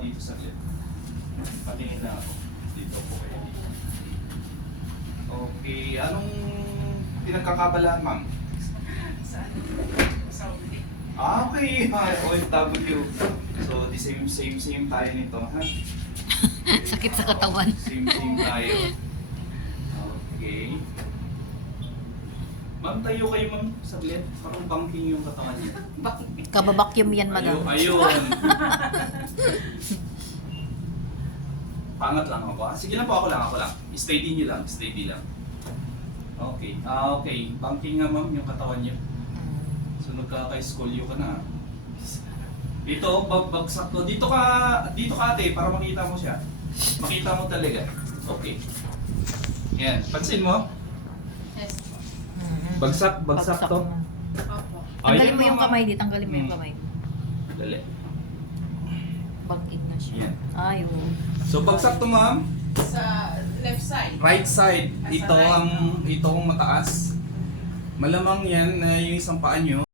dito sa left. Patingin na ako. Dito po kayo. Okay, anong pinagkakabalaan, ma'am? Okay, OFW. So, the same tayo nito, ha? Sakit sa katawan. Same tayo. Okay. Ma'am, tayo kayo, ma'am, saglit. Parang banking yung katawan niya. Kababakyum yan, madam. Ayun. Pangat lang ako. Sige lang po, ako lang. Steady niyo lang, steady lang. Okay. Okay. Banking nga, ma'am, yung katawan niyo. So, nagkaka-scolio ka na. Dito, bagsak to. Dito ka ate, para makita mo siya. Makita mo talaga. Okay. Yan. Pansin mo? Yes. Bagsak to. Opo. Tanggalin mo Ayun, yung ma'am. kamay di, tanggalin mo yung kamay. Dali. Bagid na siya. Yan. Ayun. So, bagsak to, ma'am. Sa left side. Right side. Sa Ito right. ang mataas. Malamang yan na yung isang paa nyo.